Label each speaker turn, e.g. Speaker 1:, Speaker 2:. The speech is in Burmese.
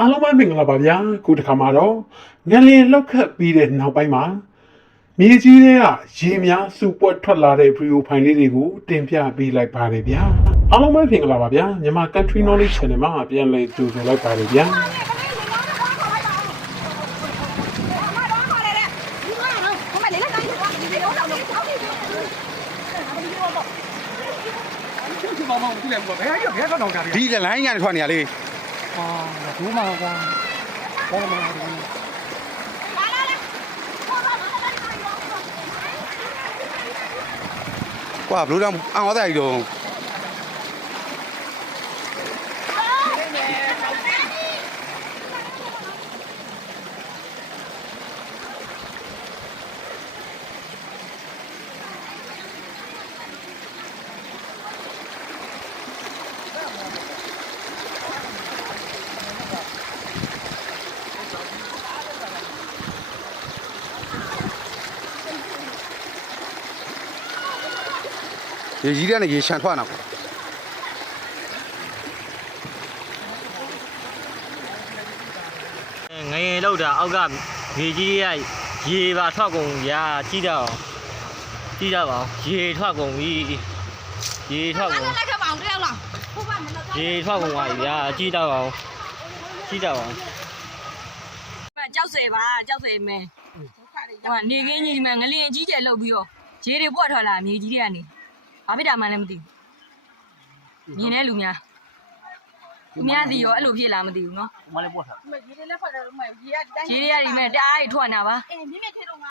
Speaker 1: အားလုံးပဲမင်္ဂလာပါဗျာခုတစ်ခါမှာတော့ငလင်လောက်ခတ်ပြီးတဲ့နောက်ပိုင်းမှာမြေကြီးတွေကရေများစုပွက်ထွက်လာတဲ့ဗီဒီယိုဖိုင်လေးတွေကိုတင်ပြပေးလိုက်ပါတယ်ဗျာအားလုံးပဲမင်္ဂလာပါဗျာမြန်မာ Country Knowledge Channel မှာပြန်လည်ကြိုဆိုလိုက်ပါတယ်ဗျာ
Speaker 2: ဒီမောင်မောင်ကြည့်လိုက်ဘူးဘယ်ဟာကြီးဘယ်ကတော့တာဗျာ
Speaker 3: ဒီလို င်းညာထွက်နေရလေ
Speaker 2: အာဘူးမှာကွာဘောမလာဘူး
Speaker 3: ကွာဘလို့တော့အံဝါသားကြီးတော့ ရေကြီးတဲ့နဲ့ရေရှန်ထွက်နေတာကွာ
Speaker 4: ငရေလောက်တာအောက်ကရေကြီးရရေပါထွက်ကုန်ရာကြီးတော့ကြီးတော့ပါရေထွက်ကုန်ပြီရေထွက်ကုန်
Speaker 5: လိုက်ခဲ့ပါအောင်တယောက်လားဟုတ်ပါမလား
Speaker 4: ရေထွက်ကုန်ပါရာကြီးတော့ပါကြီးတော့ပါ
Speaker 5: ကြောက်စဲပါကြောက်စဲမဲဟိုကနေခင်းကြီးဒီမှာငလင်အကြီးကျယ်လောက်ပြီးတော့ရေတွေပွက်ထွက်လာမြေကြီးတွေကနေ ဘာဖြစ်တာမှလည်းမသိဘူးမြင်တဲ့လူများသူများစီရောအဲ့လိုဖြစ်လာမသိဘူးเนาะ
Speaker 2: မလေးပို့ထား ဒီ
Speaker 6: မှာရေတွေလ
Speaker 2: က်ဖက်တော့မှ
Speaker 5: ရေကဒီတိုင်းရေတွေကဒီမဲ့တအားကြီးထွက်နေတာပါ
Speaker 6: အေးမြင့်မြင့်ထဲတော့ငါ